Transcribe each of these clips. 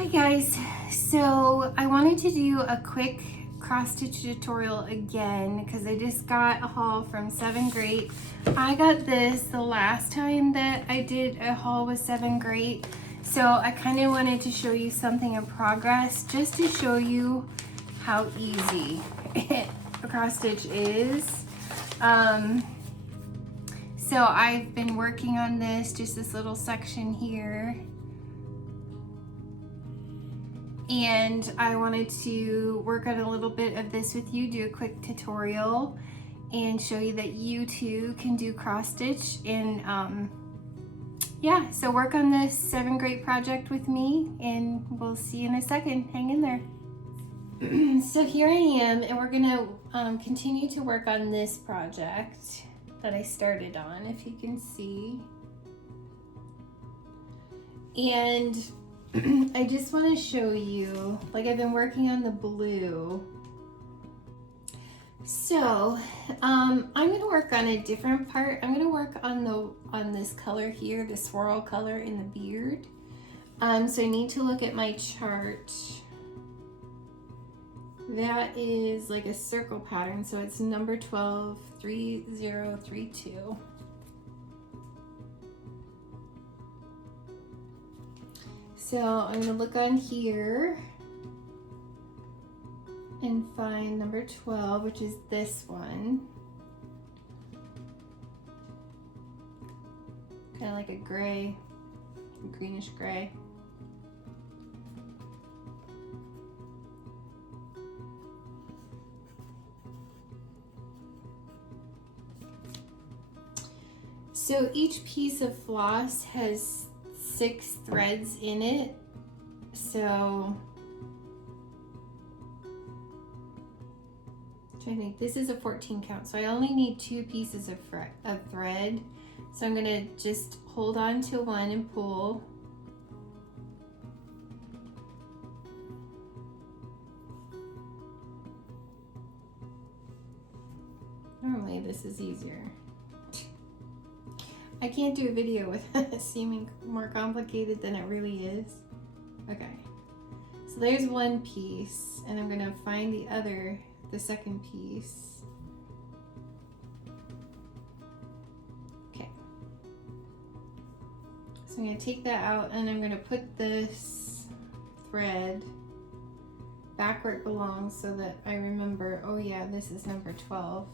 Hi guys, so I wanted to do a quick cross stitch tutorial again because I just got a haul from Sevengreat. I got this the last time that I did a haul with Sevengreat, so I kind of wanted to show you something in progress just to show you how easy a cross stitch is. So I've been working on this little section here. And I wanted to work on a little bit of this with you, do a quick tutorial and show you that you too can do cross stitch. And yeah, so work on this Sevengreat project with me and we'll see you in a second. Hang in there. So here I am, and we're gonna continue to work on this project that I started on, if you can see. And I just want to show you, like, I've been working on the blue. So I'm going to work on a different part. I'm going to work on this color here, the swirl color in the beard. So I need to look at my chart. That is like a circle pattern, so it's number 12, 3032. So I'm going to look on here and find number 12, which is this one. Kind of like a gray, greenish gray. So each piece of floss has 6 threads in it, so I'm trying to think, this is a 14 count, so I only need 2 pieces of thread. So I'm gonna just hold on to one and pull. Normally this is easier. I can't do a video with it seeming more complicated than it really is. Okay, so there's one piece, and I'm gonna find the second piece. Okay, so I'm gonna take that out, and I'm gonna put this thread back where it belongs so that I remember, oh yeah, this is number 12.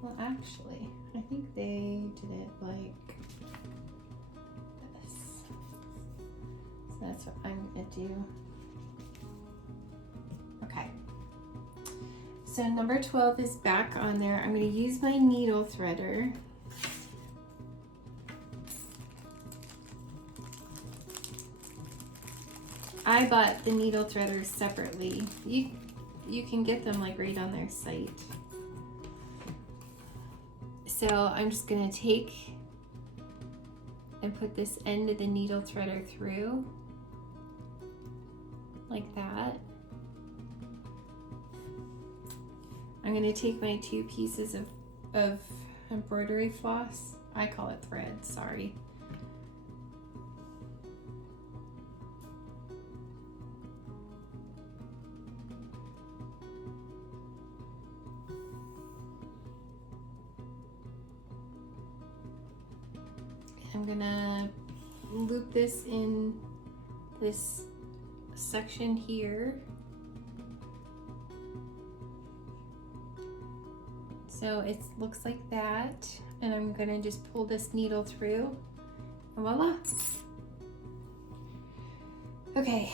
Well, actually, I think they did it like this. So that's what I'm gonna do. Okay. So number 12 is back on there. I'm gonna use my needle threader. I bought the needle threaders separately. You can get them like right on their site. So I'm just gonna take and put this end of the needle threader through like that. I'm gonna take my 2 pieces of embroidery floss. I call it thread, sorry. I'm gonna loop this in this section here. So it looks like that, and I'm gonna just pull this needle through, and voila. Okay,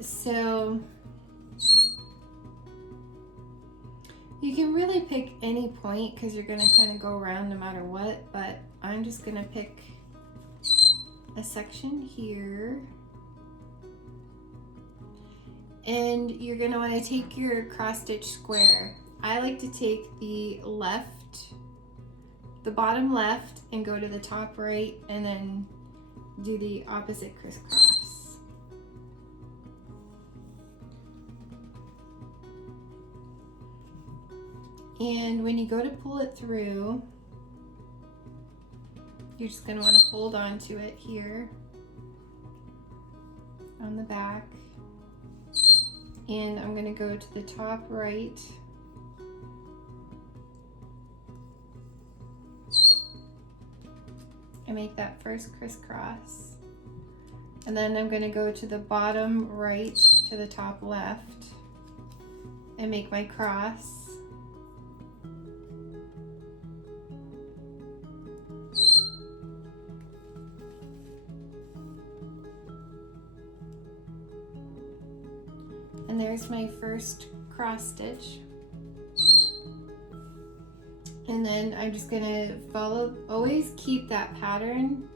so you can really pick any point because you're gonna kind of go around no matter what, but I'm just gonna pick a section here, and you're gonna want to take your cross stitch square. I like to take the bottom left and go to the top right, and then do the opposite crisscross. And when you go to pull it through, you're just going to want to hold on to it here on the back. And I'm going to go to the top right. And make that first crisscross. And then I'm going to go to the bottom right to the top left and make my cross. And there's my first cross stitch. And then I'm just gonna follow, always keep that pattern,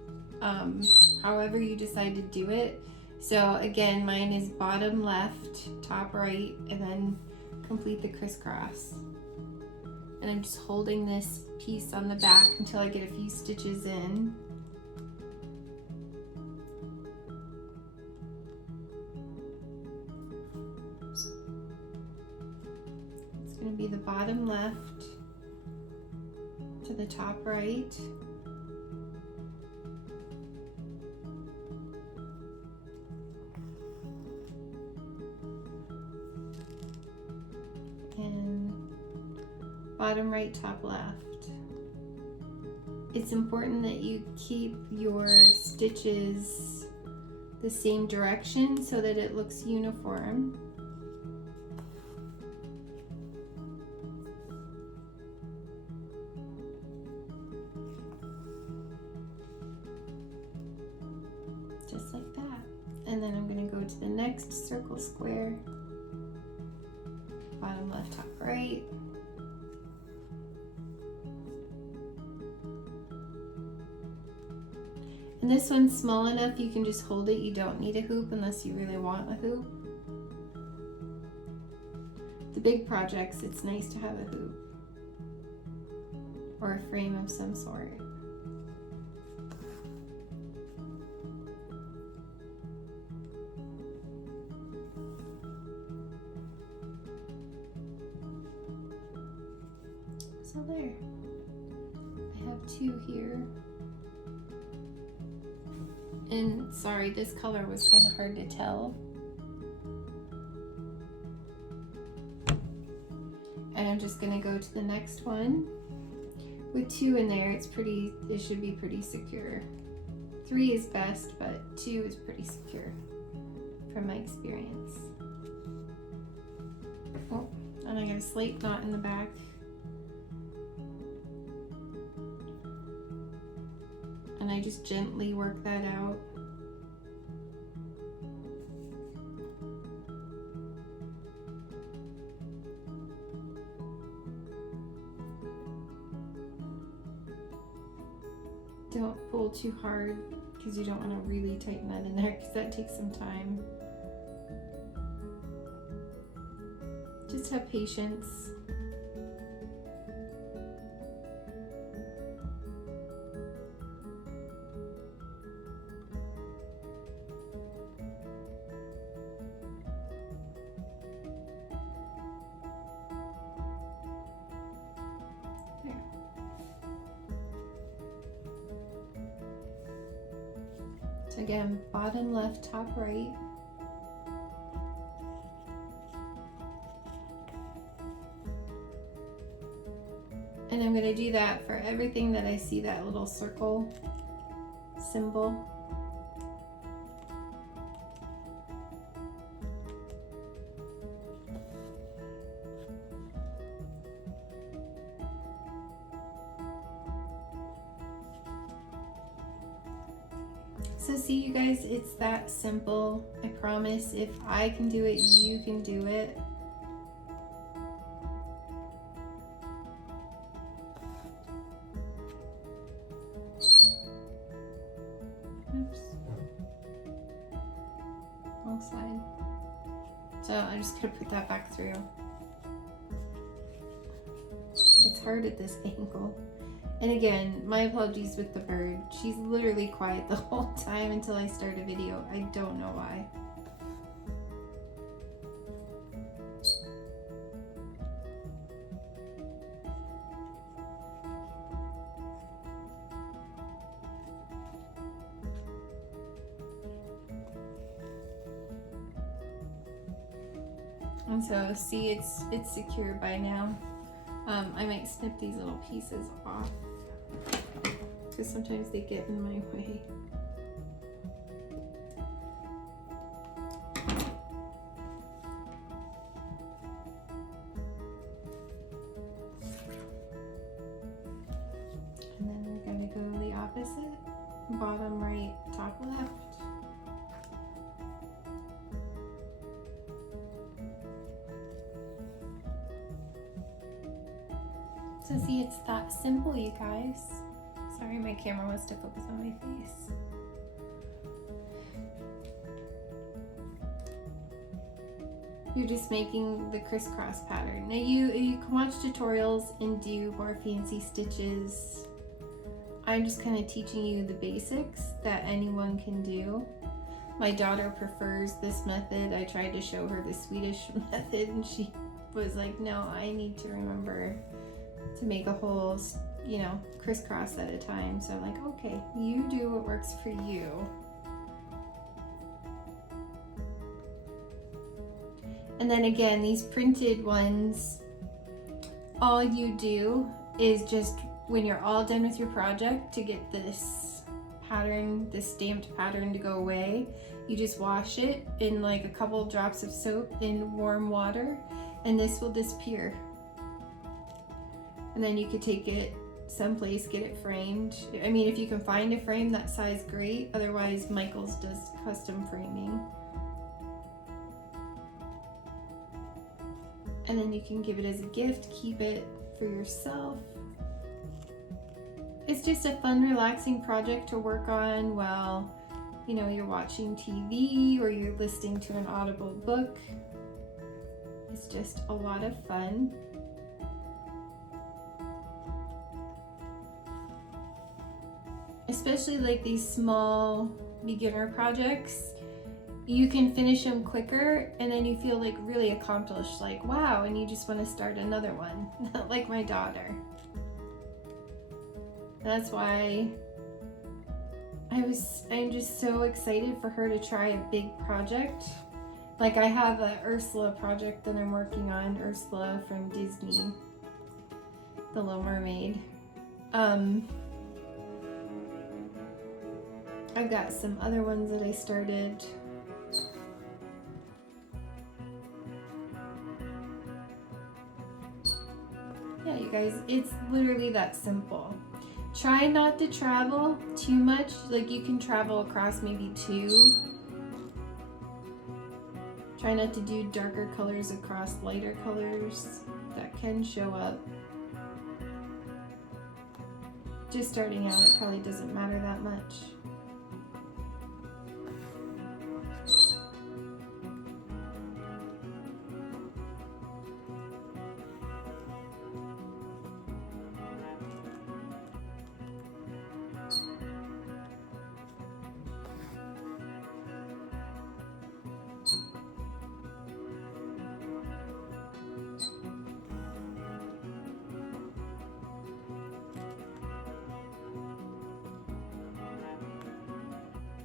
however you decide to do it. So again, mine is bottom left, top right, and then complete the crisscross. And I'm just holding this piece on the back until I get a few stitches in. It's gonna be the bottom left to the top right. And bottom right, top left. It's important that you keep your stitches the same direction so that it looks uniform. Just like that. And then I'm going to go to the next circle square. Bottom left, top right. And this one's small enough you can just hold it. You don't need a hoop unless you really want a hoop. The big projects, it's nice to have a hoop or a frame of some sort. So there, I have two here. And sorry, this color was kind of hard to tell. And I'm just gonna go to the next one. With two in there, it should be pretty secure. 3 is best, but 2 is pretty secure from my experience. Oh, and I got a slate knot in the back. And I just gently work that out. Don't pull too hard because you don't want to really tighten that in there because that takes some time. Just have patience. So again, bottom left, top right. And I'm going to do that for everything that I see that little circle symbol. So see you guys, it's that simple. I promise if I can do it, you can do it. Oops. Wrong side. So I'm just gonna put that back through. It's hard at this angle. And again, my apologies with the bird. She's literally quiet the whole time until I start a video. I don't know why. And so see, it's secure by now. I might snip these little pieces off because sometimes they get in my way. And then we're going to go the opposite, bottom right, top left. So see, it's that simple, you guys. Sorry, my camera wants to focus on my face. You're just making the crisscross pattern. Now you can watch tutorials and do more fancy stitches. I'm just kind of teaching you the basics that anyone can do. My daughter prefers this method. I tried to show her the Swedish method and she was like, no, I need to remember to make a whole, you know, crisscross at a time. So I'm like, okay, you do what works for you. And then again, these printed ones, all you do is just, when you're all done with your project, to get this pattern, this stamped pattern to go away, you just wash it in like a couple drops of soap in warm water, and this will disappear. And then you could take it someplace, get it framed. I mean, if you can find a frame that size, great. Otherwise, Michael's does custom framing. And then you can give it as a gift, keep it for yourself. It's just a fun, relaxing project to work on while, you know, you're watching TV or you're listening to an Audible book. It's just a lot of fun. Especially like these small beginner projects, you can finish them quicker and then you feel like really accomplished, like wow, and you just want to start another one. Like my daughter. That's why I'm just so excited for her to try a big project. Like I have a Ursula project that I'm working on, Ursula from Disney, The Little Mermaid. I've got some other ones that I started. Yeah, you guys, it's literally that simple. Try not to travel too much. Like you can travel across maybe 2. Try not to do darker colors across lighter colors. That can show up. Just starting out, it probably doesn't matter that much.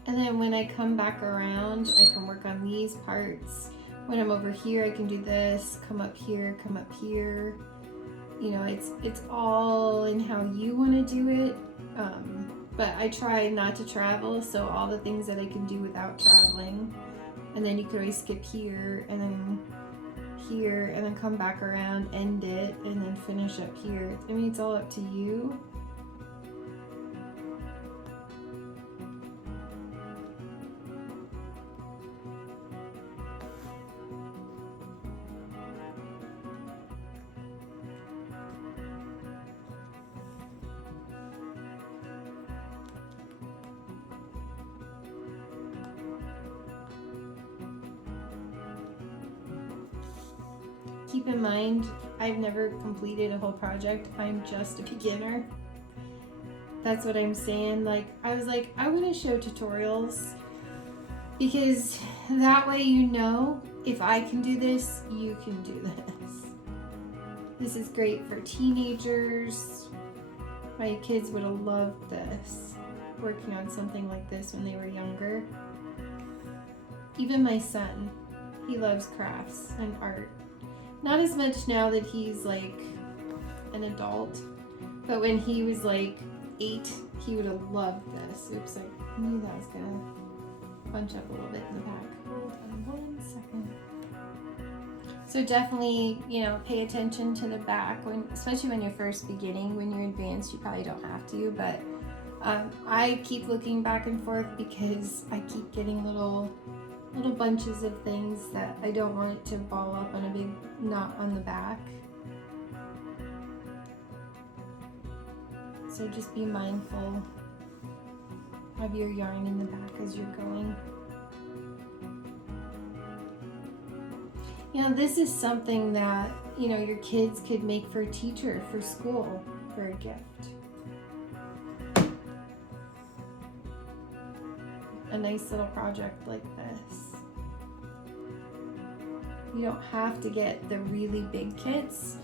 And then when I come back around, I can work on these parts. When I'm over here, I can do this, come up here, come up here. You know, it's all in how you want to do it. But I try not to travel, so all the things that I can do without traveling. And then you can always skip here, and then here, and then come back around, end it, and then finish up here. I mean, it's all up to you. Keep in mind, I've never completed a whole project. I'm just a beginner. That's what I'm saying. Like, I was like, I want to show tutorials because that way you know, if I can do this, you can do this. This is great for teenagers. My kids would have loved this, working on something like this when they were younger. Even my son. He loves crafts and art. Not as much now that he's like an adult, but when he was like 8, he would have loved this. Oops, I knew that was gonna bunch up a little bit in the back. Hold on 1 second. So definitely, you know, pay attention to the back, especially when you're first beginning. When you're advanced, you probably don't have to, but I keep looking back and forth because I keep getting little bunches of things that I don't want it to ball up on a big knot on the back. So just be mindful of your yarn in the back as you're going. You know, this is something that, you know, your kids could make for a teacher, for school, for a gift. A nice little project like this. You don't have to get the really big kits.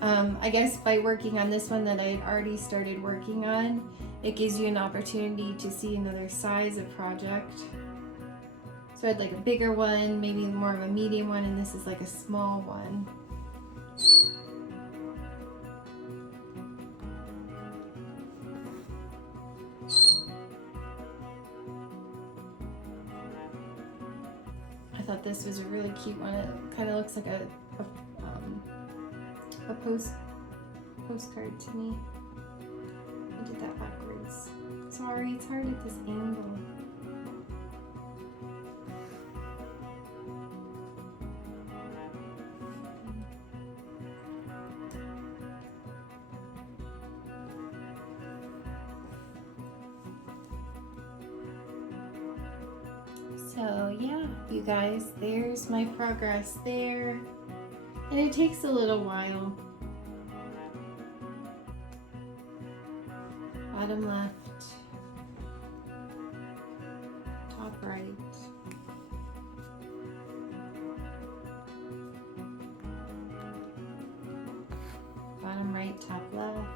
I guess by working on this one that I had already started working on, it gives you an opportunity to see another size of project. So I had like a bigger one, maybe more of a medium one, and this is like a small one. I thought this was a really cute one. It kind of looks like a postcard to me. I did that backwards. Sorry, it's hard at this angle. So yeah, you guys, there's my progress there. And it takes a little while. Bottom left, top right. Bottom right, top left.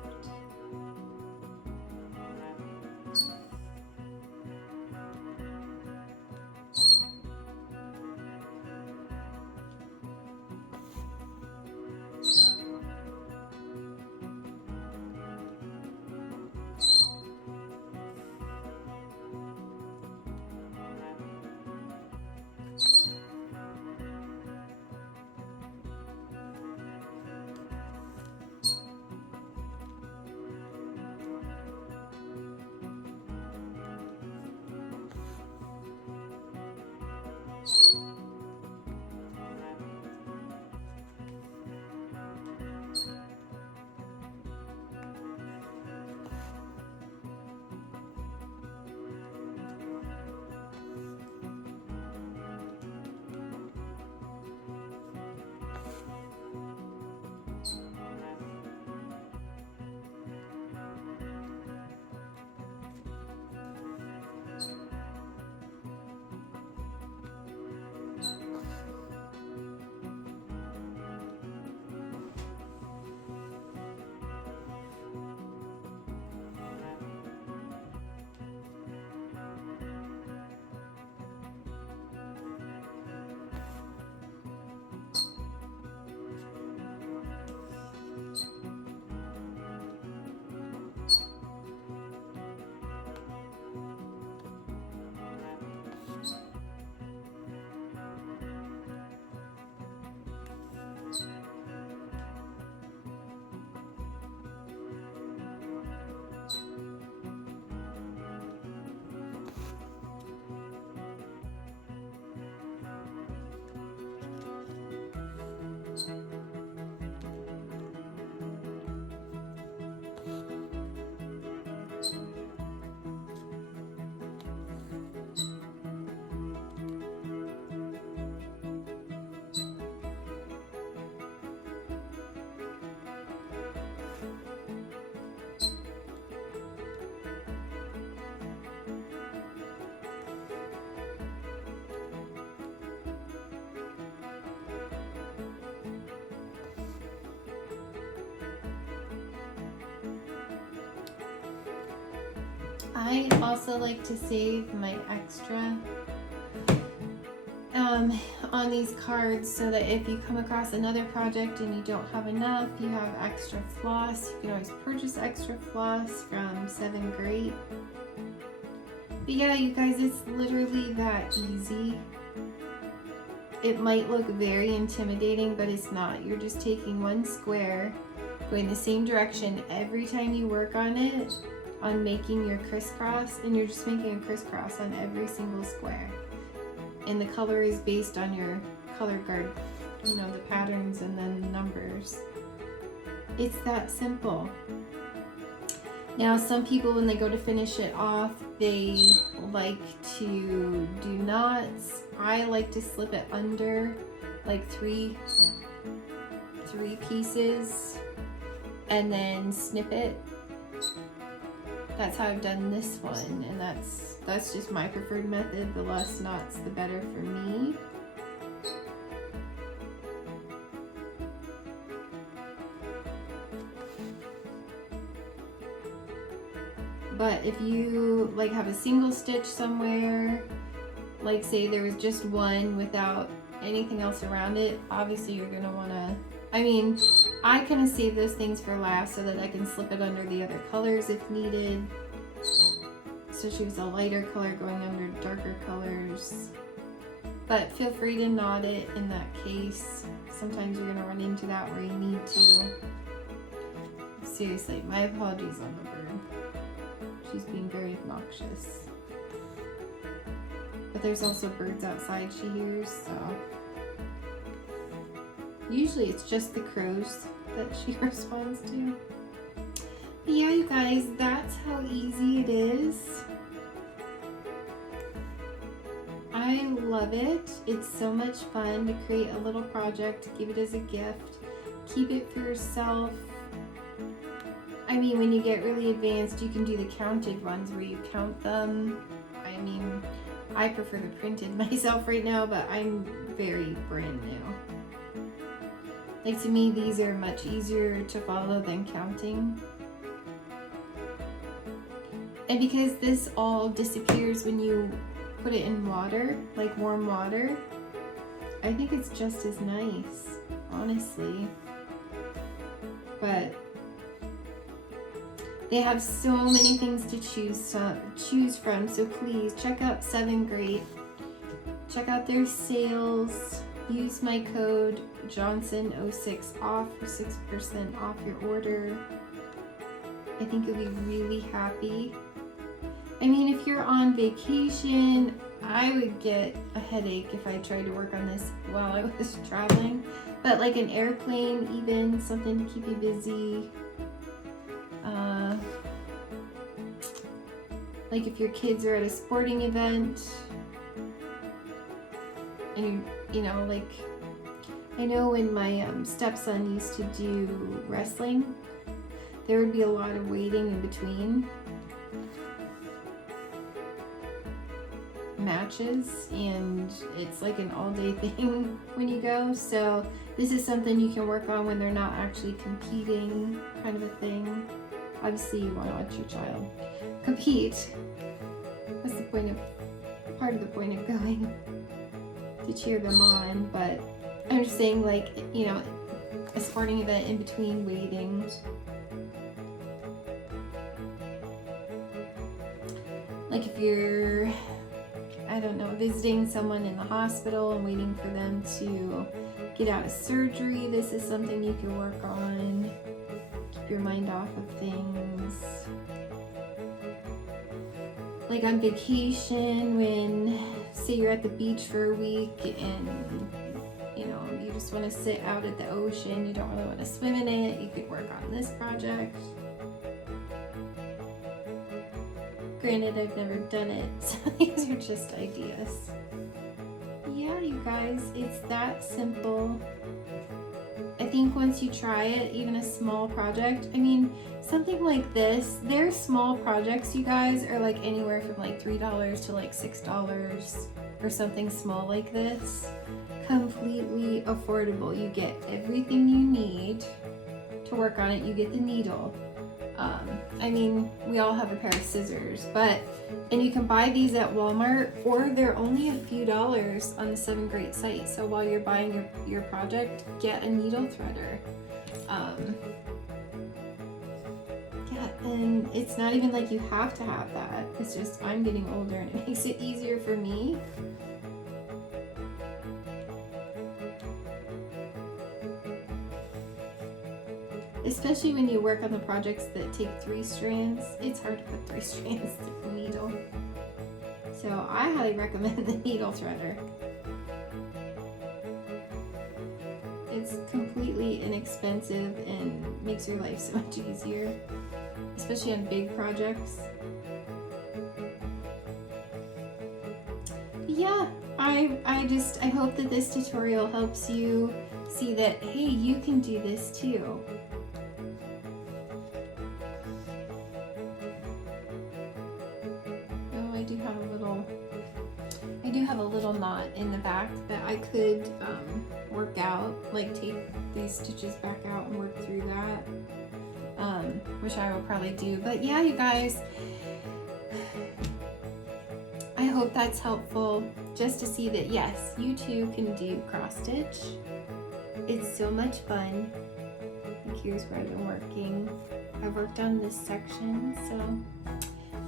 I also like to save my extra on these cards so that if you come across another project and you don't have enough, you have extra floss. You can always purchase extra floss from Sevengreat. But yeah, you guys, it's literally that easy. It might look very intimidating, but it's not. You're just taking one square, going the same direction every time you work on it, on making your crisscross, and you're just making a crisscross on every single square. And the color is based on your color guard, you know, the patterns and then the numbers. It's that simple. Now, some people, when they go to finish it off, they like to do knots. I like to slip it under like three pieces and then snip it. That's how I've done this one, and that's just my preferred method. The less knots, the better for me. But if you like have a single stitch somewhere, like say there was just one without anything else around it, obviously you're gonna wanna, I mean, I kind of save those things for last so that I can slip it under the other colors if needed. So she was a lighter color going under darker colors. But feel free to knot it in that case. Sometimes you're gonna run into that where you need to. Seriously, my apologies on the bird. She's being very obnoxious. But there's also birds outside she hears, so. Usually it's just the crows that she responds to. But yeah, you guys, that's how easy it is. I love it. It's so much fun to create a little project, give it as a gift, keep it for yourself. I mean, when you get really advanced, you can do the counted ones where you count them. I mean, I prefer the printed myself right now, but I'm very brand new. Like, to me, these are much easier to follow than counting. And because this all disappears when you put it in water, like warm water, I think it's just as nice, honestly. But they have so many things to choose from, so please check out Sevengreat. Check out their sales. Use my code Johnson06OFF for 6% off your order. I think you'll be really happy. I mean, if you're on vacation, I would get a headache if I tried to work on this while I was traveling. But like an airplane, even something to keep you busy. Like if your kids are at a sporting event and you know, like I know when my stepson used to do wrestling, there would be a lot of waiting in between matches, and it's like an all-day thing when you go. So this is something you can work on when they're not actually competing, kind of a thing. Obviously you want to watch your child compete. That's the point of, part of the point of going, to cheer them on. But I'm just saying, like, you know, a sporting event in between waiting. Like if you're, I don't know, visiting someone in the hospital and waiting for them to get out of surgery, this is something you can work on. Keep your mind off of things. Like on vacation, when, say you're at the beach for a week and, you know, you just want to sit out at the ocean, you don't really want to swim in it, you could work on this project. Granted, I've never done it, so these are just ideas. Yeah, you guys, it's that simple. I think once you try it, even a small project, I mean, something like this, their small projects, you guys, are like anywhere from like $3 to like $6 for something small like this. Completely affordable. You get everything you need to work on it. You get the needle. I mean, we all have a pair of scissors, and you can buy these at Walmart, or they're only a few dollars on the Sevengreat site. So while you're buying your project, get a needle threader. Yeah, and it's not even like you have to have that. It's just I'm getting older and it makes it easier for me. Especially when you work on the projects that take 3 strands, it's hard to put 3 strands through a needle. So I highly recommend the needle threader. It's completely inexpensive and makes your life so much easier, especially on big projects. But yeah, I hope that this tutorial helps you see that, hey, you can do this too. I do have a little knot in the back that I could work out, like take these stitches back out and work through that, which I will probably do. But yeah, you guys, I hope that's helpful just to see that yes, you too can do cross stitch. It's so much fun. Like here's where I've been working. I've worked on this section, so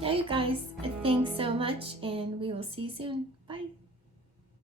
yeah, you guys, thanks so much, and we will see you soon.